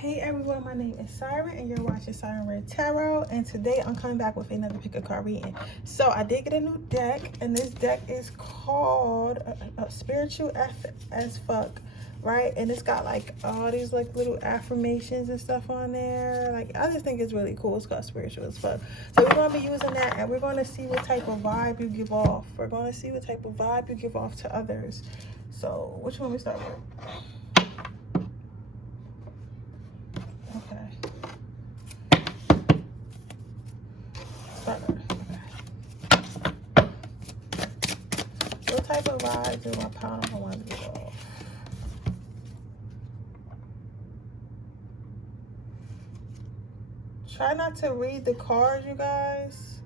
Hey everyone, my name is Siren and you're watching Siren Redd Tarot, and today I'm coming back with another pick a card reading. So I did get a new deck, and this deck is called Spiritual as Fuck, right? And it's got like all these like little affirmations and stuff on there. Like, I just think it's really cool. It's called Spiritual as Fuck. So we're going to be using that, and we're going to see what type of vibe you give off. We're going to see what type of vibe you give off to others. So which one we start with? What type of vibe do my pound of want to give off? Try not to read the cards, you guys.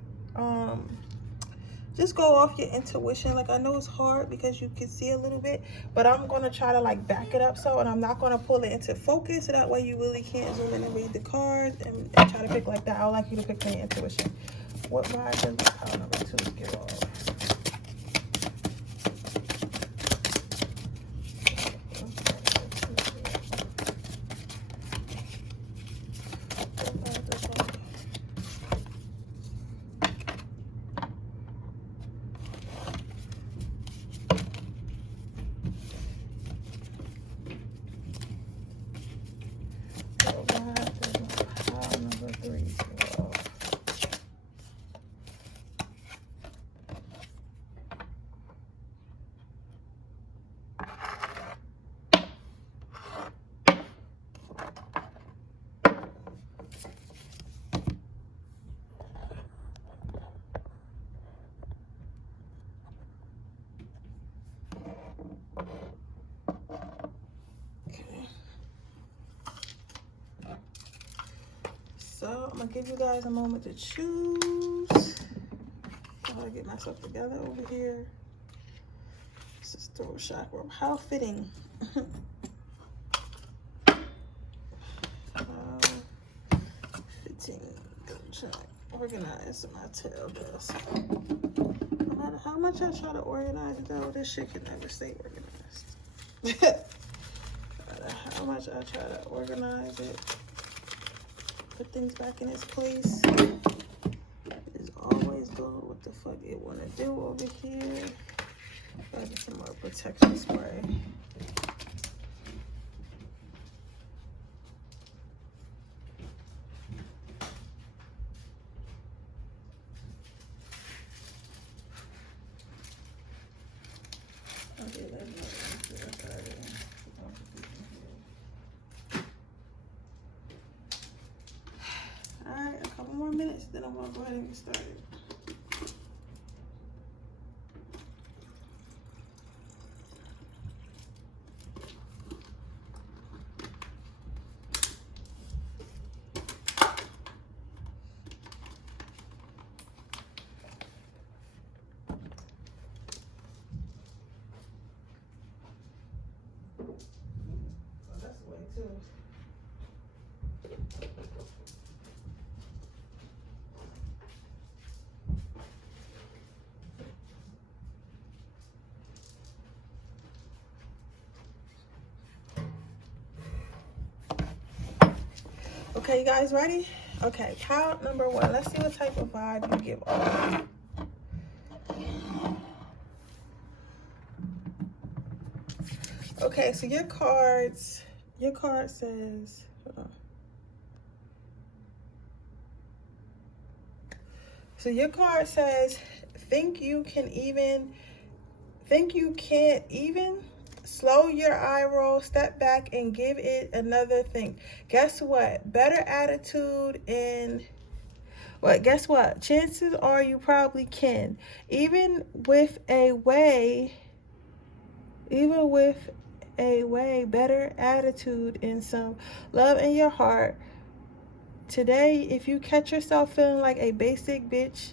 Just go off your intuition. Like, I know it's hard because you can see a little bit, but I'm going to try to like back it up and I'm not going to pull it into focus, so that way you really can't zoom in and read the cards and try to pick like that. I would like you to pick from your intuition. What vibe does my pound number 2 give off? So I'm gonna give you guys a moment to choose. I'm gonna get myself together over here. This is throat chakra. How fitting. How fitting. Organize my tail does. No matter how much I try to organize it, though, this shit can never stay organized. No matter how much I try to organize it, put things back in its place, it's always doing what the fuck it want to do over here. Gotta get some more protection spray. Alright, a couple more minutes, then I'm gonna go ahead and get started. Oh, that's the way too. Okay, you guys ready? Okay, count number 1. Let's see what type of vibe you give off. Okay, so your card says, hold on. So your card says, think you can't even? Slow your eye roll, step back, and give it another think. Guess what? Better attitude and guess what? Chances are you probably can. Even with a way, better attitude and some love in your heart. Today, if you catch yourself feeling like a basic bitch,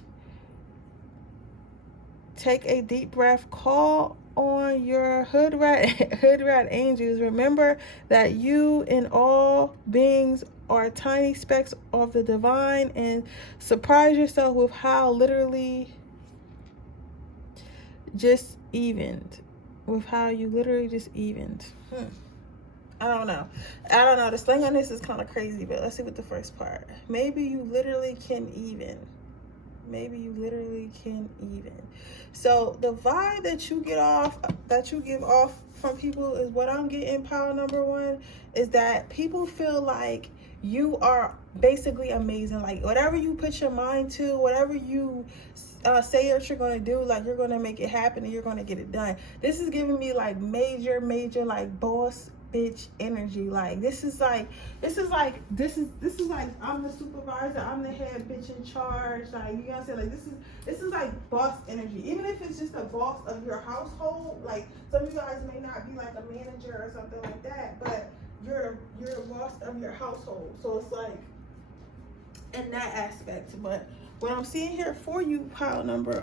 take a deep breath, call on your hood rat angels. Remember that you and all beings are tiny specks of the divine, and surprise yourself with how literally just evened. With how you literally just evened. I don't know. I don't know. The slang on this is kind of crazy, but let's see what the first part. Maybe you literally can even. Maybe you literally can even. So the vibe that you get off, that you give off from people is what I'm getting. Power number one is that people feel like you are basically amazing. Like whatever you put your mind to, whatever you say that you're going to do, like you're going to make it happen and you're going to get it done. This is giving me like major like boss bitch energy. Like this is like I'm the supervisor, I'm the head bitch in charge. Like, you know what I'm saying? Like this is like boss energy. Even if it's just a boss of your household, like some of you guys may not be like a manager or something like that, but you're the boss of your household. So it's like in that aspect. But what I'm seeing here for you, pile number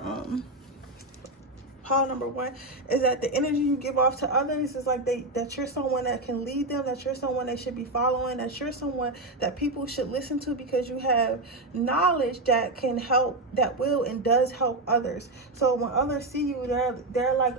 one, is that the energy you give off to others is like that you're someone that can lead them, that you're someone they should be following, that you're someone that people should listen to because you have knowledge that can help, that will and does help others. So when others see you, they're like,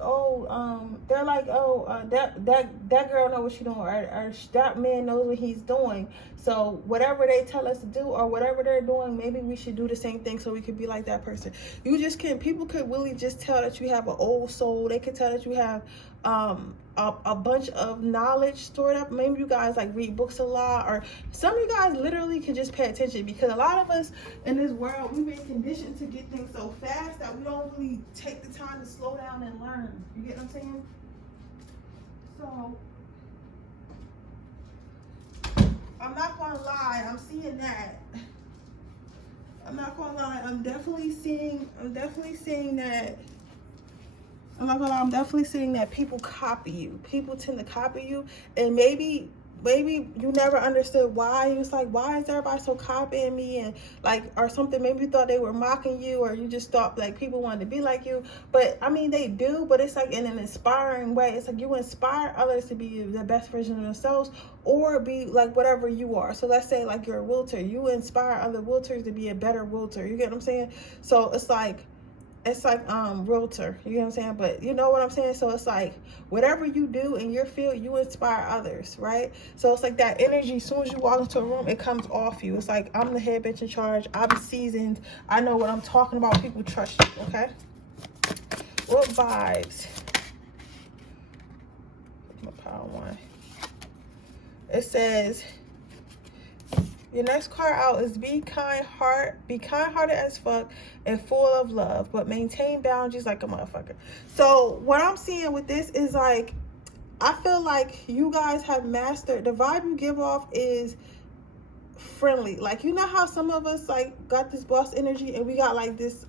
that girl knows what she's doing, or that man knows what he's doing. So whatever they tell us to do or whatever they're doing, maybe we should do the same thing so we could be like that person. People could really just tell that you have an old soul. They could tell that you have a bunch of knowledge stored up. Maybe you guys like read books a lot, or some of you guys literally can just pay attention, because a lot of us in this world, we've been conditioned to get things so fast that we don't really take the time to slow down and learn. You get what I'm saying? So I'm not gonna lie, I'm seeing that. I'm not gonna lie, I'm definitely seeing that. I'm not gonna lie, I'm definitely seeing that people copy you. People tend to copy you, and maybe you never understood why. You was like, why is everybody so copying me? And like, or something, maybe you thought they were mocking you, or you just thought like people wanted to be like you. But I mean, they do, but it's like in an inspiring way. It's like you inspire others to be the best version of themselves, or be like whatever you are. So let's say like you're a realtor, you inspire other realtors to be a better realtor. You get what I'm saying? So it's like realtor, you know what I'm saying? But you know what I'm saying? So it's like whatever you do in your field, you inspire others, right? So it's like that energy, as soon as you walk into a room, it comes off you. It's like, I'm the head bitch in charge, I'm seasoned, I know what I'm talking about, people trust you. Okay, what vibes? My power one, it says your next card out is be kind-hearted as fuck and full of love, but maintain boundaries like a motherfucker. So what I'm seeing with this is like, I feel like you guys have mastered, the vibe you give off is friendly. Like, you know how some of us like got this boss energy and we got like this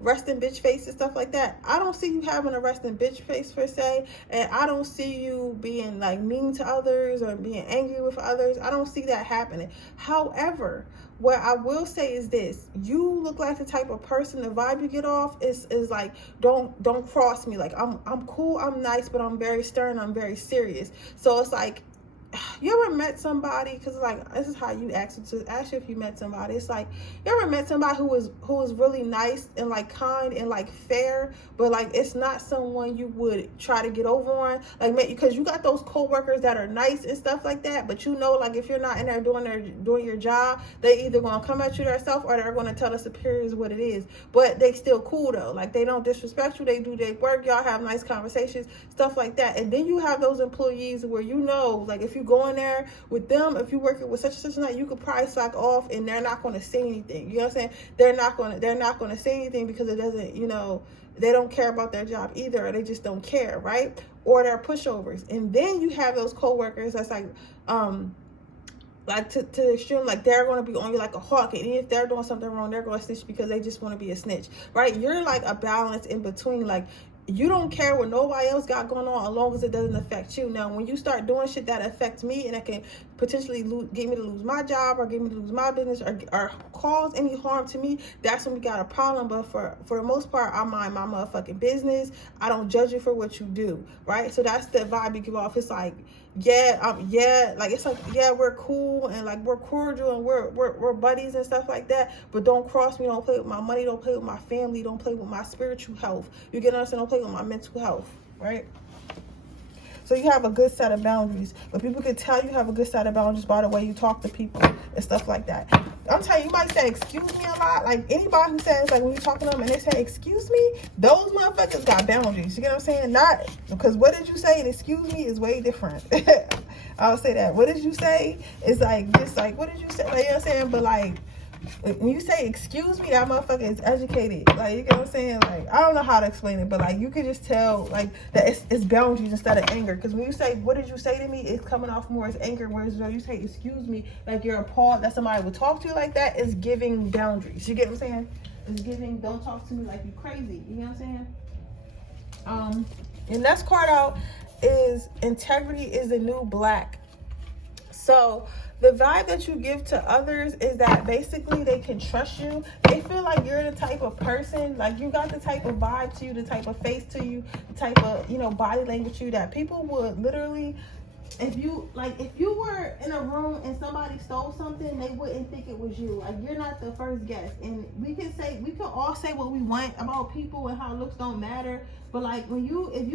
resting bitch face and stuff like that. I don't see you having a resting bitch face per se, and I don't see you being like mean to others or being angry with others. I don't see that happening. However, what I will say is this: you look like the type of person, the vibe you get off is like, don't cross me. Like, I'm cool, I'm nice, but I'm very stern, I'm very serious. So it's like, you ever met somebody, because like, this is how you ask you if you met somebody. It's like, you ever met somebody who was really nice and like kind and like fair, but like it's not someone you would try to get over on, like, because you got those co-workers that are nice and stuff like that, but you know, like if you're not in there doing your job, they either gonna come at you themselves or they're gonna tell the superiors what it is. But they still cool though, like they don't disrespect you, they do their work, y'all have nice conversations, stuff like that. And then you have those employees where, you know, like if you go in there with them, if you working with such and such and that, you could probably slack off and they're not going to say anything. You know what I'm saying? They're not going to say anything because it doesn't, you know, they don't care about their job either, or they just don't care, right? Or they're pushovers. And then you have those coworkers that's like to the extreme, like they're going to be on you like a hawk, and if they're doing something wrong, they're going to snitch because they just want to be a snitch, right? You're like a balance in between. Like, you don't care what nobody else got going on as long as it doesn't affect you. Now, when you start doing shit that affects me and that can potentially get me to lose my job or get me to lose my business or cause any harm to me, that's when we got a problem. But for the most part, I mind my motherfucking business. I don't judge you for what you do, right? So that's the vibe you give off. It's like, like it's like, yeah, we're cool and like we're cordial and we're buddies and stuff like that, but don't cross me, don't play with my money, don't play with my family, don't play with my spiritual health. You get what I'm saying? Don't play with my mental health, right? So you have a good set of boundaries. But people can tell you have a good set of boundaries by the way you talk to people and stuff like that. I'm telling you, you might say excuse me a lot. Like anybody who says, like when you're talking to them and they say excuse me, those motherfuckers got boundaries. You get what I'm saying? Not because what did you say and excuse me is way different. I'll say that. What did you say? It's like just like what did you say? Like, you know what I'm saying? But like when you say excuse me, that motherfucker is educated. Like, you get what I'm saying? Like, I don't know how to explain it, but like you can just tell like that it's boundaries instead of anger. Because when you say what did you say to me, it's coming off more as anger. Whereas when you say excuse me, like you're appalled that somebody would talk to you like that, is giving boundaries. You get what I'm saying? It's giving don't talk to me like you crazy. You know what I'm saying? The next card out is integrity is the new black. So the vibe that you give to others is that basically they can trust you. They feel like you're the type of person, like you got the type of vibe to you, the type of face to you, the type of, you know, body language to you that people would literally, if you were in a room and somebody stole something, they wouldn't think it was you. Like, you're not the first guest. And we can all say what we want about people and how looks don't matter. But like if you're in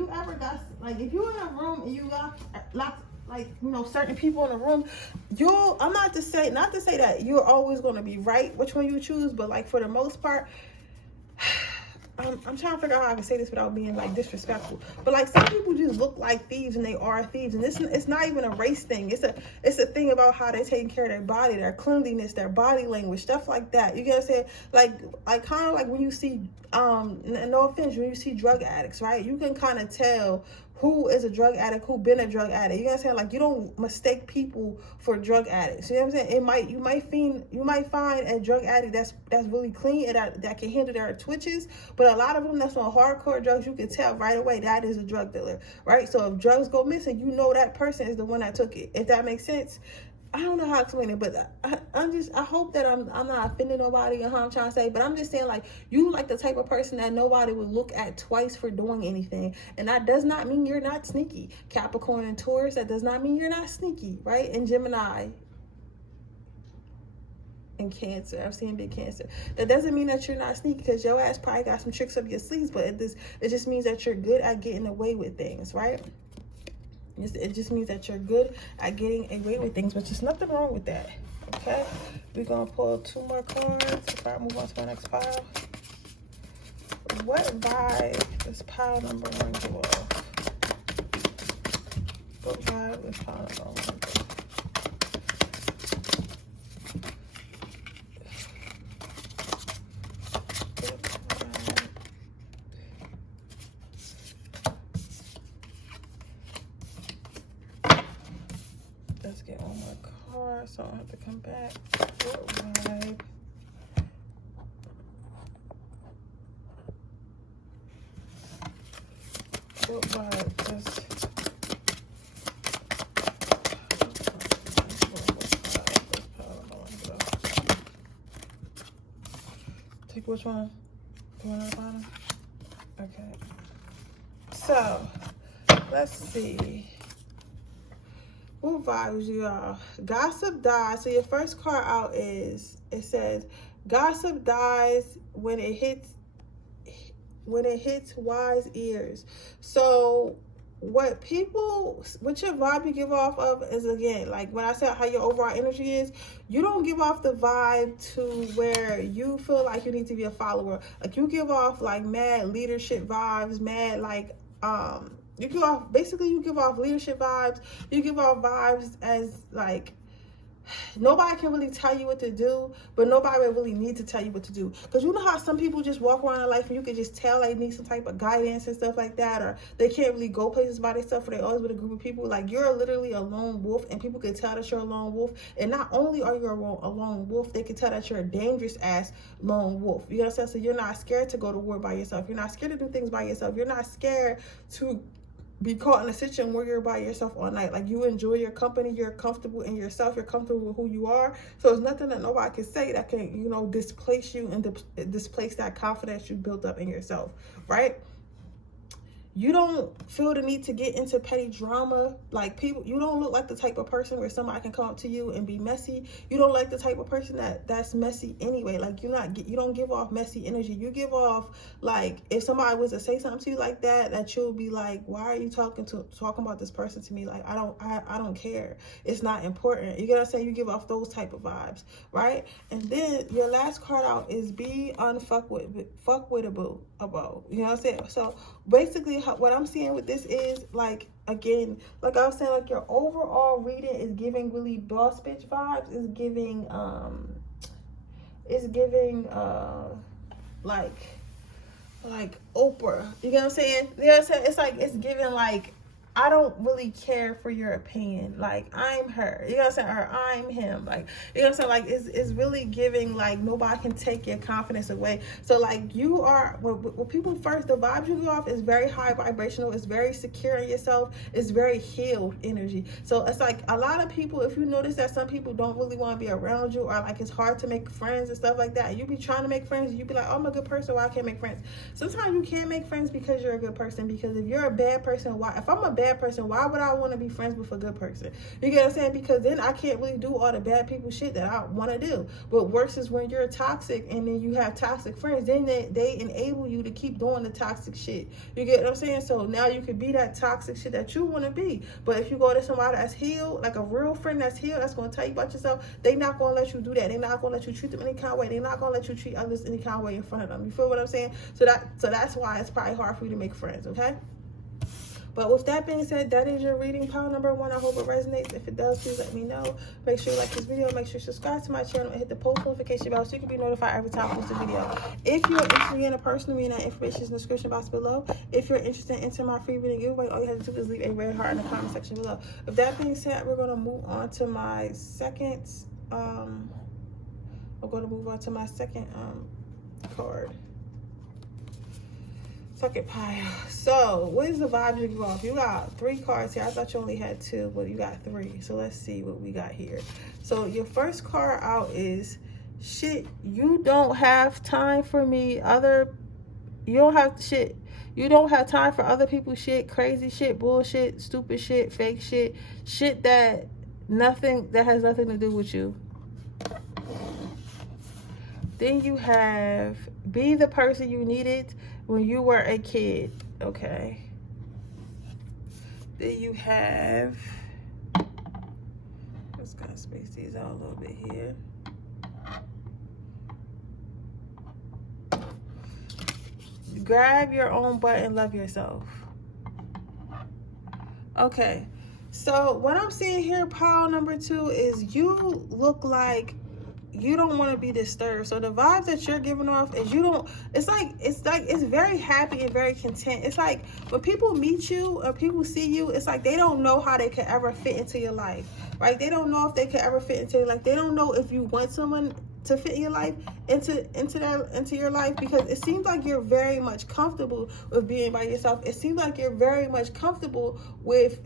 a room and you got lots, like, you know, certain people in the room, I'm not to say that you're always going to be right which one you choose, but like for the most part, I'm trying to figure out how I can say this without being like disrespectful, but like some people just look like thieves and they are thieves, and it's not even a race thing. It's a thing about how they're taking care of their body, their cleanliness, their body language, stuff like that. You get what I'm saying? Like kind of like when you see no offense, when you see drug addicts, right? You can kind of tell who is a drug addict, who been a drug addict. You know what I'm saying? Like, you don't mistake people for drug addicts. You know what I'm saying? You might find a drug addict that's really clean and that can handle their twitches, but a lot of them that's on hardcore drugs, you can tell right away that is a drug dealer, right? So if drugs go missing, you know that person is the one that took it. If that makes sense. I don't know how to explain it, but I hope that I'm not offending nobody and how I'm trying to say, but I'm just saying, like, you like the type of person that nobody would look at twice for doing anything. And that does not mean you're not sneaky. Capricorn and Taurus, that does not mean you're not sneaky, right? And Gemini and Cancer, I'm seeing big Cancer. That doesn't mean that you're not sneaky, because your ass probably got some tricks up your sleeves, but it just means that you're good at getting away with things, right? It just means that you're good at getting away with things, but there's nothing wrong with that, okay? We're going to pull 2 more cards before I move on to my next pile. What vibe is pile number 1 give off? What vibe is pile number 1 give off? Let's get one more card so I don't have to come back. What vibe? What vibe does... Take which one? The one at the bottom? Okay. So, let's see. What vibes you all? Gossip dies. So your first card out it says gossip dies when it hits wise ears. So what your vibe you give off of is, again, like when I said how your overall energy is, you don't give off the vibe to where you feel like you need to be a follower. Like, you give off like mad leadership vibes, mad like you give off leadership vibes. You give off vibes as like nobody can really tell you what to do, but nobody really need to tell you what to do. Because you know how some people just walk around in life and you can just tell they need some type of guidance and stuff like that, or they can't really go places by themselves, or they always with a group of people. Like, you're literally a lone wolf, and people can tell that you're a lone wolf. And not only are you a lone wolf, they can tell that you're a dangerous ass lone wolf. You know what I'm saying? So you're not scared to go to war by yourself. You're not scared to do things by yourself. You're not scared to be caught in a situation where you're by yourself all night. Like, you enjoy your company, you're comfortable in yourself, you're comfortable with who you are. So there's nothing that nobody can say that can, you know, displace you and displace that confidence you built up in yourself, right? you don't feel the need to get into petty drama. Like, people, you don't look like the type of person where somebody can come up to you and be messy. You don't like the type of person that's messy anyway. Like, you don't give off messy energy. You give off, like, if somebody was to say something to you like that you'll be like, why are you talking about this person to me? Like, I don't care. It's not important. You get what I'm saying? You give off those type of vibes, right? And then your last card out is be unfuckwittable. You know what I'm saying? So basically, what I'm seeing with this is, like, again, like I was saying, like, your overall reading is giving really boss bitch vibes. It's giving like Oprah. You know what I'm saying? You know what I'm saying? It's like, it's giving like, I don't really care for your opinion. Like, I'm her. You know what I'm saying? Or I'm him. Like, you know what I'm saying? Like, it's really giving, like, nobody can take your confidence away. So, like, you are, when people first, the vibes you give off is very high vibrational. It's very secure in yourself. It's very healed energy. So, it's like, a lot of people, if you notice that some people don't really want to be around you, or, like, it's hard to make friends and stuff like that, you be trying to make friends, you be like, oh, I'm a good person, why I can't make friends? Sometimes you can't make friends because you're a good person. Because if you're a bad person, if I'm a bad person, why would I want to be friends with a good person? You get what I'm saying? Because then I can't really do all the bad people shit that I want to do. But worse is when you're toxic and then you have toxic friends, then they enable you to keep doing the toxic shit. You get what I'm saying? So now you can be that toxic shit that you want to be. But if you go to somebody that's healed, like a real friend that's healed, that's going to tell you about yourself, they not going to let you do that. They're not going to let you treat them any kind of way. They're not going to let you treat others any kind of way in front of them. You feel what I'm saying? So that's why it's probably hard for you to make friends, okay? But with that being said, that is your reading, pile number 1. I hope it resonates. If it does, please let me know. Make sure you like this video. Make sure you subscribe to my channel and hit the post notification bell so you can be notified every time I post a video. If you're interested in a personal reading, that information is in the description box below. If you're interested in entering my free reading giveaway, all you have to do is leave a red heart in the comment section below. With that being said, we're going to move on to my second, card. Second pile. So, what is the vibe you give off? You got 3 cards here. I thought you only had 2, but you got 3. So, let's see what we got here. So, your first card out is, shit, you don't have time for me. You don't have time for other people's shit, crazy shit, bullshit, stupid shit, fake shit, shit that has nothing to do with you. Then you have, be the person you needed when you were a kid. Okay. Then you have, just gotta space these out a little bit here. Grab your own butt and love yourself. Okay. So what I'm seeing here, pile number 2, is you look like you don't want to be disturbed. So the vibes that you're giving off is it's very happy and very content. It's like when people meet you or people see you, it's like they don't know how they could ever fit into your life, right? They don't know if they could ever fit into, like, they don't know if you want someone to fit your life into your life, because it seems like you're very much comfortable with being by yourself. It seems like you're very much comfortable with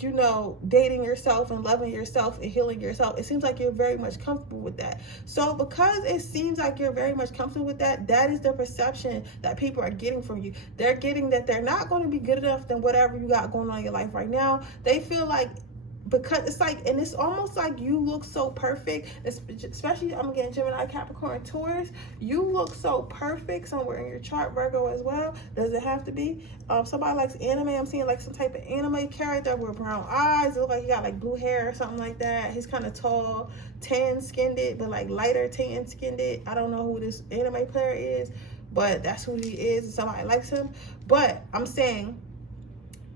you know, dating yourself and loving yourself and healing yourself. It seems like you're very much comfortable with that. So because it seems like you're very much comfortable with that, that is the perception that people are getting from you. They're getting that they're not going to be good enough than whatever you got going on in your life right now. They feel like, because it's like, and it's almost like you look so perfect, especially I'm getting Gemini, Capricorn, Taurus. You look so perfect somewhere in your chart, Virgo as well. Does it have to be? Somebody likes anime. I'm seeing like some type of anime character with brown eyes. It looks like he got like blue hair or something like that. He's kind of tall, tan skinned, but like lighter tan skinned. I don't know who this anime player is, but that's who he is. Somebody likes him. But I'm saying,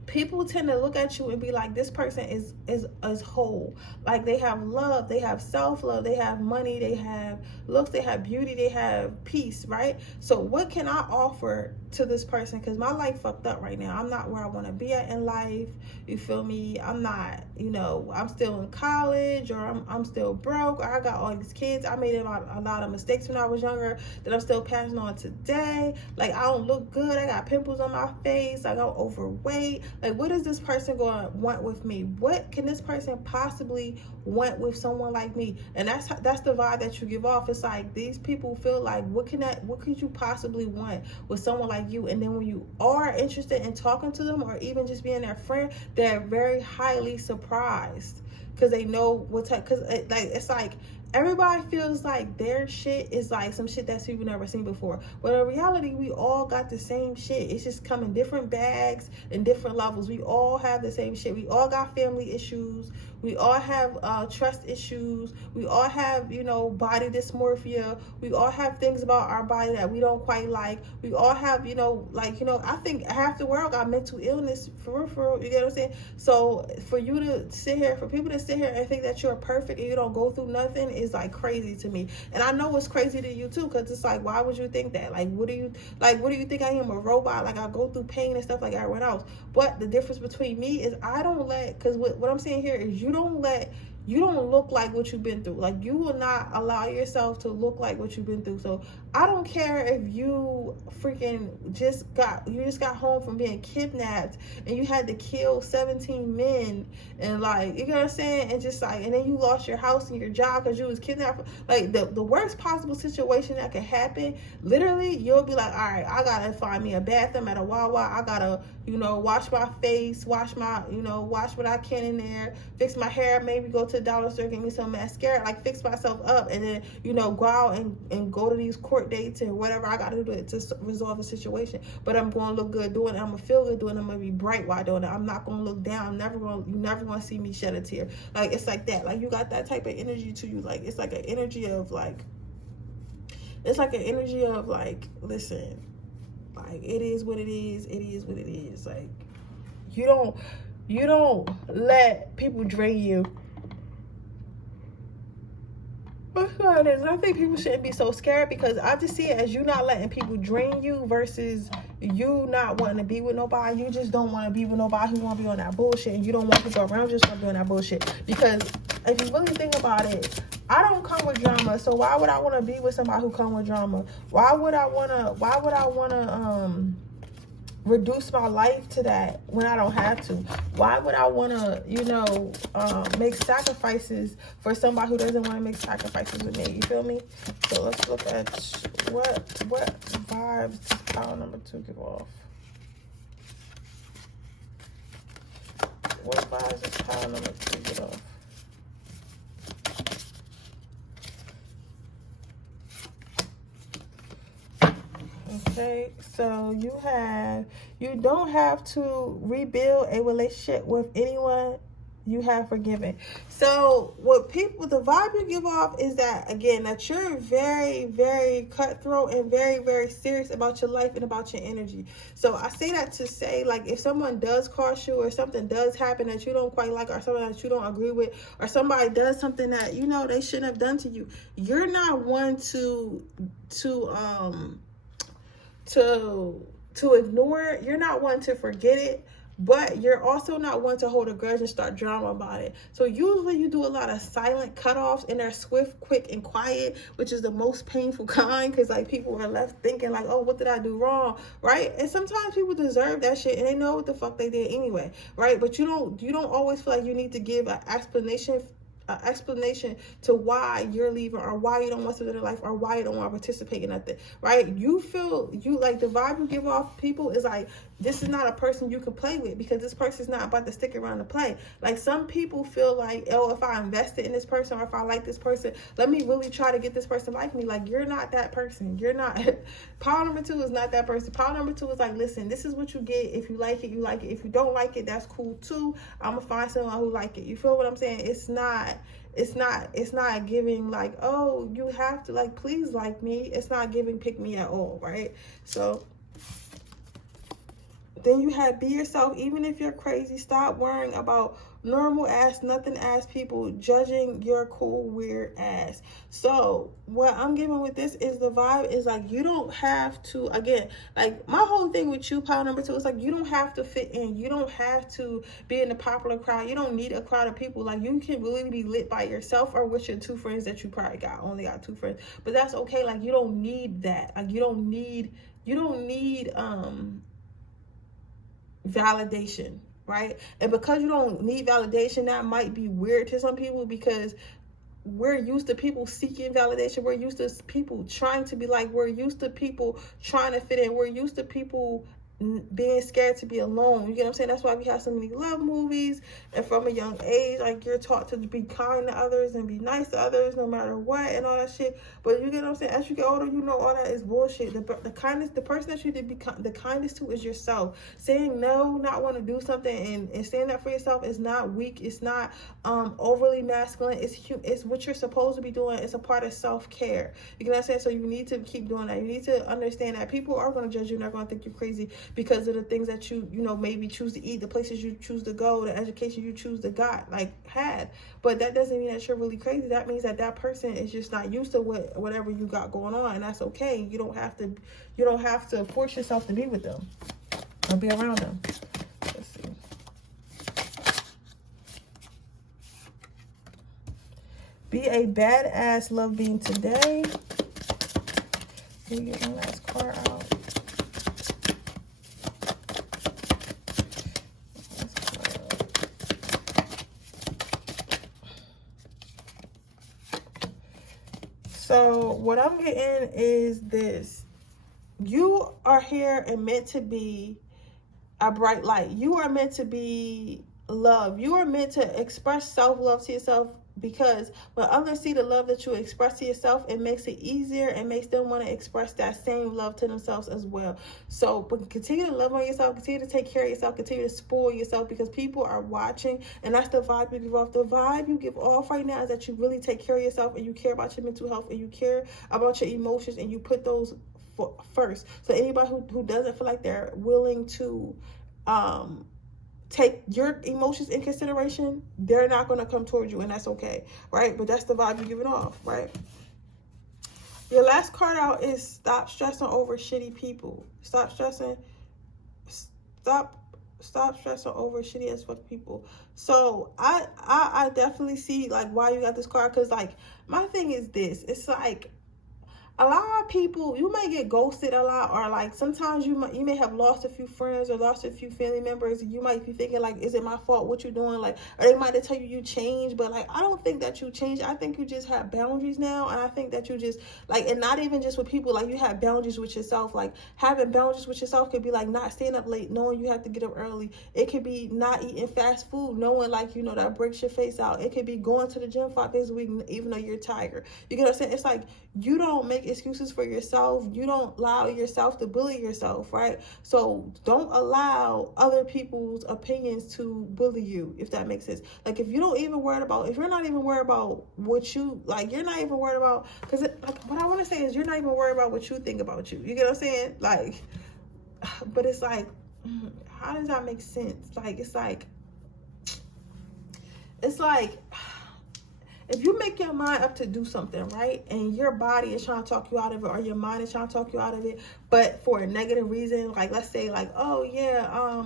people tend to look at you and be like, this person is whole. Like, they have love, they have self-love, they have money, they have looks, they have beauty, they have peace, right? So what can I offer to this person? Because my life fucked up right now. I'm not where I want to be at in life. You feel me? I'm not, you know, I'm still in college, or I'm still broke, or I got all these kids. I made a lot of mistakes when I was younger that I'm still passing on today. Like, I don't look good. I got pimples on my face. I got overweight. Like, what is this person going to want with me? What can this person possibly want with someone like me? And that's the vibe that you give off. It's like these people feel like, what could you possibly want with someone like like you. And then when you are interested in talking to them or even just being their friend, they're very highly surprised because they know what type, because it's like everybody feels like their shit is like some shit that people never seen before. But in reality, we all got the same shit. It's just come in different bags and different levels. We all have the same shit. We all got family issues. We all have trust issues. We all have, you know, body dysmorphia. We all have things about our body that we don't quite like. We all have, you know, like, you know, I think half the world got mental illness, for real, you get what I'm saying? So for you to sit here, for people to sit here and think that you're perfect and you don't go through nothing is like crazy to me. And I know it's crazy to you too, because it's like, why would you think that? Like, what do you think I am, a robot? Like, I go through pain and stuff like everyone else. But the difference between me is I don't let, because what I'm saying here is you don't look like what you've been through. Like, you will not allow yourself to look like what you've been through. So I don't care if you freaking just got home from being kidnapped and you had to kill 17 men and, like, you know what I'm saying, and just like, and then you lost your house and your job because you was kidnapped. Like, the worst possible situation that could happen, literally you'll be like, all right, I gotta find me a bathroom at a Wawa. I gotta, you know, wash my face, wash what I can in there, fix my hair, maybe go to the dollar store, get me some mascara, like fix myself up, and then, you know, go out and go to these court dates and whatever I gotta do to resolve the situation. But I'm gonna look good doing it. I'm gonna feel good doing it. I'm gonna be bright while doing it. I'm not gonna look down. You never gonna see me shed a tear. Like, it's like that. Like, you got that type of energy to you. Like, it's like an energy of like, listen, like, it is what it is. It is what it is. Like, you don't let people drain you. I think people shouldn't be so scared, because I just see it as you not letting people drain you versus you not wanting to be with nobody. You just don't want to be with nobody who want to be on that bullshit, and you don't want people around just want to be on that bullshit. Because if you really think about it, I don't come with drama, so why would I want to be with somebody who come with drama? Why would I want to reduce my life to that when I don't have to? Why would I want to, you know, make sacrifices for somebody who doesn't want to make sacrifices with me? You feel me? So let's look at what vibes does pile number 2 give off. What vibes does pile number 2 give off? Okay, so you don't have to rebuild a relationship with anyone you have forgiven. So the vibe you give off is that, again, that you're very, very cutthroat and very, very serious about your life and about your energy. So I say that to say, like, if someone does cross you or something does happen that you don't quite like, or something that you don't agree with, or somebody does something that, you know, they shouldn't have done to you, you're not one to ignore it. You're not one to forget it, but you're also not one to hold a grudge and start drama about it. So usually you do a lot of silent cutoffs, and they're swift, quick, and quiet, which is the most painful kind, because, like, people are left thinking like, oh, what did I do wrong, right? And sometimes people deserve that shit and they know what the fuck they did anyway, right? But you don't always feel like you need to give an explanation to why you're leaving, or why you don't want something in life, or why you don't want to participate in nothing, right? You feel, like, the vibe you give off people is like, this is not a person you can play with, because this person's not about to stick around to play. Like, some people feel like, oh, if I invested in this person, or if I like this person, let me really try to get this person like me. Like, you're not that person. You're not. Pile number 2 is not that person. Pile number 2 is like, listen, this is what you get. If you like it, you like it. If you don't like it, that's cool too. I'm gonna find someone who like it. You feel what I'm saying? It's not giving like, oh, you have to, like, please like me. It's not giving pick me at all, right? So then you have be yourself, even if you're crazy. Stop worrying about normal ass, nothing ass people judging your cool, weird ass. So what I'm giving with this is the vibe is like, you don't have to, again, like, my whole thing with you, pile number 2, is like, you don't have to fit in. You don't have to be in the popular crowd. You don't need a crowd of people. Like, you can really be lit by yourself or with your 2 friends that you probably only got 2 friends, but that's okay. Like, you don't need that. Like, you don't need validation, right? And because you don't need validation, that might be weird to some people, because we're used to people seeking validation. We're used to people trying to be like. We're used to people trying to fit in. We're used to people being scared to be alone. You get what I'm saying? That's why we have so many love movies, and from a young age, like, you're taught to be kind to others and be nice to others no matter what and all that shit. But you get what I'm saying? As you get older, you know all that is bullshit. The kindness, the person that you did be the kindest to is yourself. Saying no, not want to do something, and standing up for yourself is not weak. It's not overly masculine. It's what you're supposed to be doing. It's a part of self-care. You get what I'm saying? So you need to keep doing that. You need to understand that people are going to judge you. They're going to think you're crazy because of the things that you know, maybe choose to eat, the places you choose to go, the education you choose to had. But that doesn't mean that you're really crazy. That means that person is just not used to whatever you got going on, and that's okay. You don't have to force yourself to be with them or be around them. Let's see. Be a badass love being today. Let me get one last card out. So what I'm getting is this. You are here and meant to be a bright light. You are meant to be love. You are meant to express self-love to yourself, because when others see the love that you express to yourself, it makes it easier and makes them want to express that same love to themselves as well. So but continue to love on yourself, continue to take care of yourself, continue to spoil yourself, because people are watching, and that's the vibe you give off. The vibe you give off right now is that you really take care of yourself, and you care about your mental health, and you care about your emotions, and you put those first. So anybody who doesn't feel like they're willing to take your emotions in consideration, they're not going to come towards you, and that's okay, right? But that's the vibe you're giving off, right? Your last card out is stop stressing over shitty people. Stop stressing over shitty as fuck people. So I definitely see like why you got this card, because like my thing is this. It's like a lot of people, you may get ghosted a lot, or like sometimes you may have lost a few friends or lost a few family members, and you might be thinking like, is it my fault? What you doing? Like, or they might tell you changed, but like, I don't think that you changed. I think you just have boundaries now, and I think that you just like, and not even just with people, like you have boundaries with yourself. Like having boundaries with yourself could be like not staying up late, knowing you have to get up early. It could be not eating fast food, knowing like, you know, that breaks your face out. It could be going to the gym 5 days a week, even though you're tired. You get what I'm saying? It's like you don't make excuses for yourself. You don't allow yourself to bully yourself, right? So don't allow other people's opinions to bully you, if that makes sense. Like if you're not even worried about what you like, you're not even worried about, because like what I want to say is you're not even worried about what you think about you. You get what I'm saying? Like, but it's like, how does that make sense? Like it's like if you make your mind up to do something, right, and your body is trying to talk you out of it, or your mind is trying to talk you out of it, but for a negative reason, like let's say like, oh yeah,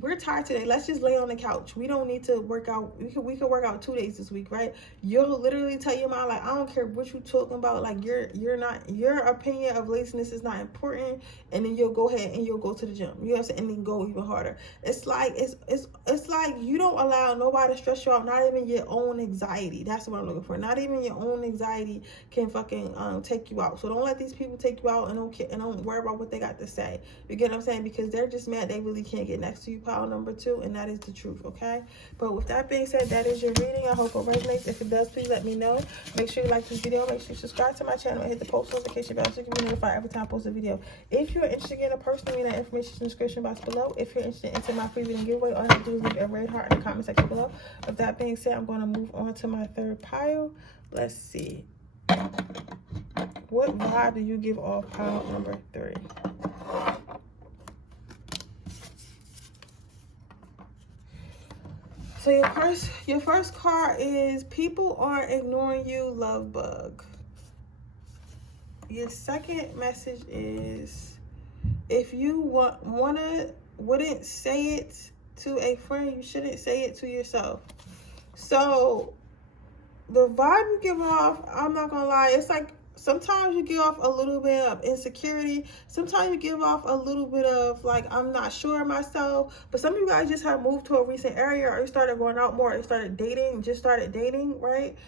we're tired today, let's just lay on the couch, we don't need to work out, we could work out 2 days this week, right? You'll literally tell your mind like, I don't care what you're talking about, like you're not, your opinion of laziness is not important, and then you'll go ahead and you'll go to the gym, you know what I'm saying, and then go even harder. It's like it's like you don't allow nobody to stress you out, not even your own anxiety. That's what I'm looking for. Not even your own anxiety can fucking take you out. So don't let these people take you out, and don't care, and don't worry about what they got to say. You get what I'm saying? Because they're just mad they really can't get next to you, pile number 2, and that is the truth, okay? But with that being said, that is your reading. I hope it resonates. If it does, please let me know. Make sure you like this video. Make sure you subscribe to my channel and hit the post notification bell so you can be notified every time I post a video. If you're interested in a personal reading, that information is in the description box below. If you're interested in my free reading giveaway, all you have to do is leave a red heart in the comment section below. With that being said, I'm going to move on to my third pile. Let's see. What vibe do you give off pile number 3? So your first card is people aren't ignoring you, love bug. Your second message is if you wouldn't say it to a friend, you shouldn't say it to yourself. So the vibe you give off, I'm not gonna lie, it's like sometimes you give off a little bit of insecurity. Sometimes you give off a little bit of like, I'm not sure of myself. But some of you guys just have moved to a recent area, or you started going out more, you started dating, right?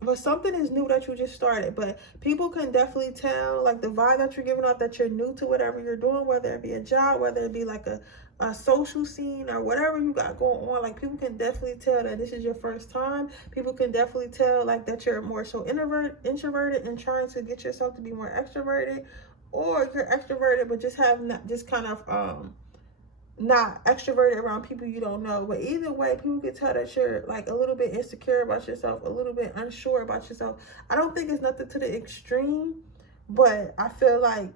but something is new that you just started. But people can definitely tell, like, the vibe that you're giving off, that you're new to whatever you're doing, whether it be a job, whether it be like a social scene or whatever you got going on. Like, people can definitely tell that this is your first time. People can definitely tell, like, that you're more so introverted and trying to get yourself to be more extroverted, or you're extroverted but just have not, just kind of not extroverted around people you don't know. But either way, people can tell that you're like a little bit insecure about yourself, a little bit unsure about yourself. I don't think it's nothing to the extreme, but I feel like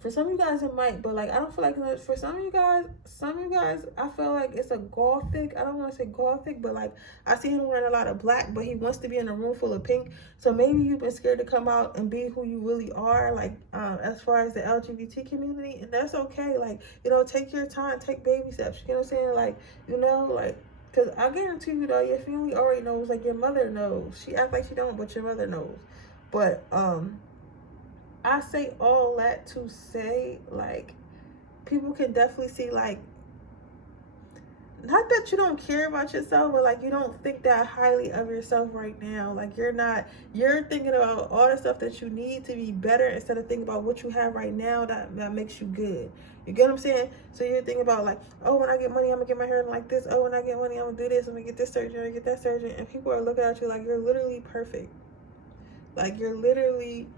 for some of you guys it might, but like I don't feel like for some of you guys I feel like it's a gothic. I don't want to say gothic, but like I see him wearing a lot of black, but he wants to be in a room full of pink. So maybe you've been scared to come out and be who you really are, like as far as the LGBT community, and that's okay. Like, you know, take your time, take baby steps. You know what I'm saying? Like, you know, like, because I guarantee you though, your family already knows. Like, your mother knows. She acts like she don't, but your mother knows. But I say all that to say, like, people can definitely see, like, not that you don't care about yourself, but like you don't think that highly of yourself right now. Like, you're thinking about all the stuff that you need to be better instead of thinking about what you have right now that makes you good. You get what I'm saying? So you're thinking about, like, oh, when I get money, I'm gonna get my hair done like this. Oh, when I get money, I'm gonna do this. I'm gonna get this surgery, I'm gonna get that surgery. And people are looking at you like you're literally perfect. Like, you're literally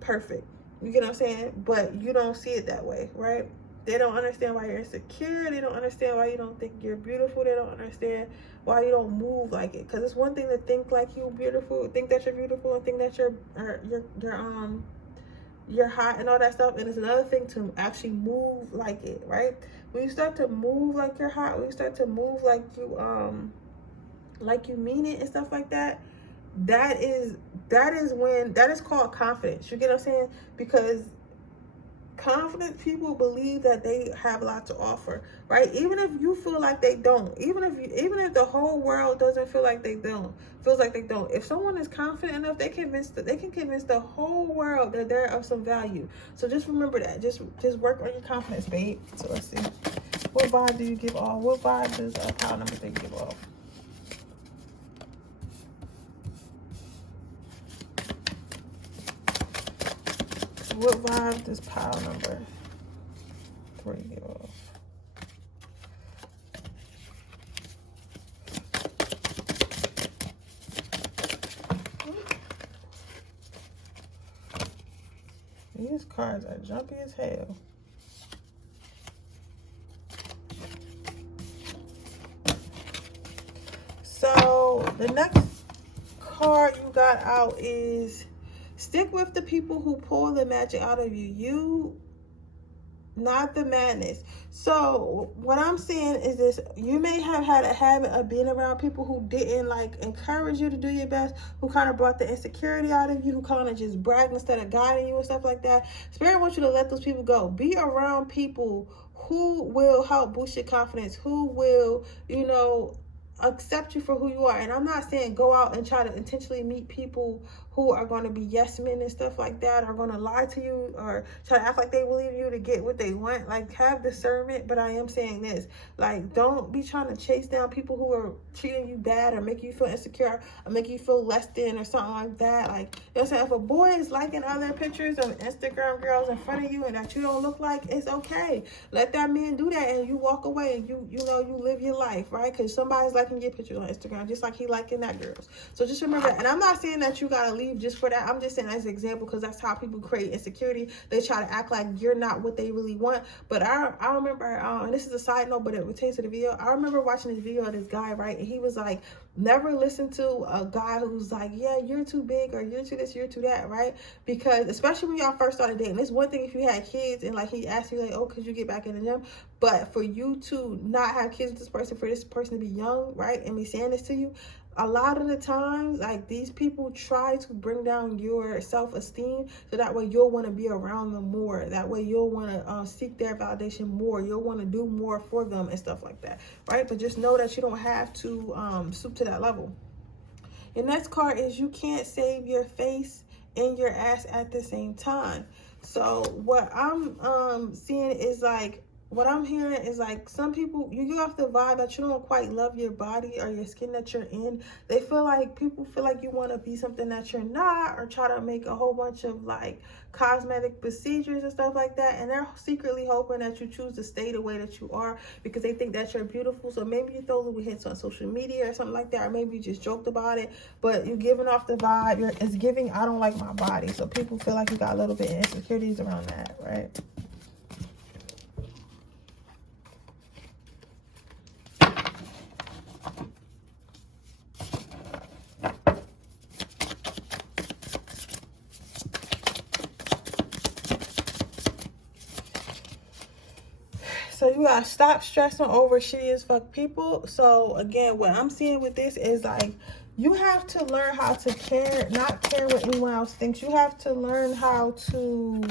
perfect. You get what I'm saying? But you don't see it that way, right? They don't understand why you're insecure. They don't understand why you don't think you're beautiful. They don't understand why you don't move like it. Because it's one thing to think like you're beautiful, think that you're beautiful, and think that you're hot and all that stuff. And it's another thing to actually move like it, right? When you start to move like you're hot, when you start to move like you mean it and stuff like that, that is called confidence. You get what I'm saying? Because confident people believe that they have a lot to offer, right? Even if you feel like they don't, even if the whole world doesn't feel like they don't, feels like they don't. If someone is confident enough, they can convince the whole world that they're of some value. So just remember that. Just work on your confidence, babe. So let's see. What vibe do you give off? What vibe does pile number 3 give off? What vibe does pile number 3 give off? These cards are jumpy as hell. So the next card you got out is stick with the people who pull the magic out of you. You, not the madness. So what I'm saying is this: you may have had a habit of being around people who didn't like encourage you to do your best, who kind of brought the insecurity out of you, who kind of just bragged instead of guiding you and stuff like that. Spirit wants you to let those people go. Be around people who will help boost your confidence, who will, you know, accept you for who you are. And I'm not saying go out and try to intentionally meet people who are going to be yes men and stuff like that, are going to lie to you or try to act like they believe you to get what they want. Like, have discernment. But I am saying this, like, don't be trying to chase down people who are treating you bad or make you feel insecure or make you feel less than or something like that. Like, you know what I'm saying? If a boy is liking other pictures of Instagram girls in front of you and that you don't look like, it's okay. Let that man do that and you walk away and you know, you live your life, right? Because somebody's liking your pictures on Instagram just like he liking that girl's. So just remember that. And I'm not saying that you got to leave just for that. I'm just saying as an example, because that's how people create insecurity. They try to act like you're not what they really want. But I remember, and this is a side note, but it pertains to the video. I remember watching this video of this guy, right? And he was like, never listen to a guy who's like, yeah, you're too big or you're too this, you're too that, right? Because especially when y'all first started dating, it's one thing if you had kids and like he asked you like, oh, could you get back in the gym? But for you to not have kids with this person, for this person to be young, right, and be saying this to you, a lot of the times, like, these people try to bring down your self-esteem so that way you'll want to be around them more. That way you'll want to seek their validation more. You'll want to do more for them and stuff like that, right? But just know that you don't have to stoop to that level. Your next card is you can't save your face and your ass at the same time. So what I'm seeing is like, what I'm hearing is like some people, you get off the vibe that you don't quite love your body or your skin that you're in. They feel like, people feel like you want to be something that you're not, or try to make a whole bunch of like cosmetic procedures and stuff like that. And they're secretly hoping that you choose to stay the way that you are because they think that you're beautiful. So maybe you throw little hits on social media or something like that, or maybe you just joked about it, but you're giving off the vibe. It's giving, I don't like my body. So people feel like you got a little bit of insecurities around that, right? So you gotta stop stressing over shitty as fuck people. So again, what I'm seeing with this is like, you have to learn how to care, not care what anyone else thinks. You have to learn how to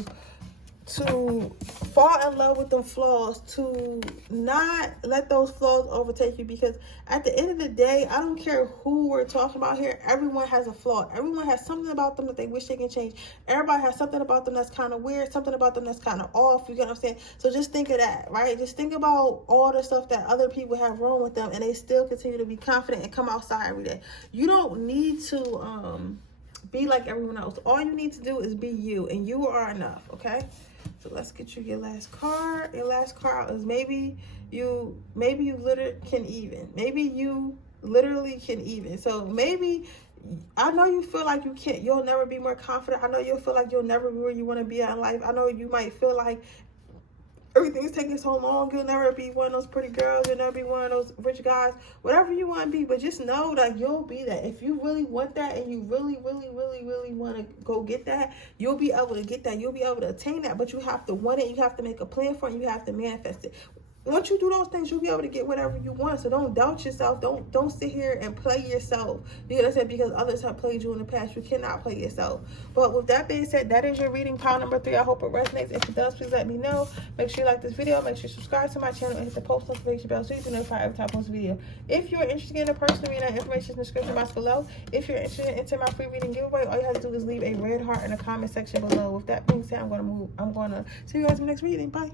fall in love with them flaws, to not let those flaws overtake you, because at the end of the day, I don't care who we're talking about here, everyone has a flaw. Everyone has something about them that they wish they can change. Everybody has something about them that's kind of weird, something about them that's kind of off, you get what I'm saying? So just think of that, right? Just think about all the stuff that other people have wrong with them, and they still continue to be confident and come outside every day. You don't need to be like everyone else. All you need to do is be you, and you are enough, okay? So let's get you your last card. Your last card is maybe you literally can even. Maybe you literally can even. So maybe, I know you feel like you'll never be more confident. I know you'll feel like you'll never be where you want to be in life. I know you might feel like everything's taking so long. You'll never be one of those pretty girls. You'll never be one of those rich guys. Whatever you want to be, but just know that you'll be that. If you really want that, and you really, really, really, really want to go get that, you'll be able to get that. You'll be able to attain that. But you have to want it. You have to make a plan for it. You have to manifest it. Once you do those things, you'll be able to get whatever you want. So don't doubt yourself. Don't sit here and play yourself. You know what I said? Because others have played you in the past. You cannot play yourself. But with that being said, that is your reading, pile number 3. I hope it resonates. If it does, please let me know. Make sure you like this video. Make sure you subscribe to my channel and hit the post notification bell so you can be notified every time I post a video. If you're interested in a personal reading, that information is in the description box below. If you're interested in entering my free reading giveaway, all you have to do is leave a red heart in the comment section below. With that being said, I'm going to see you guys in the next reading. Bye.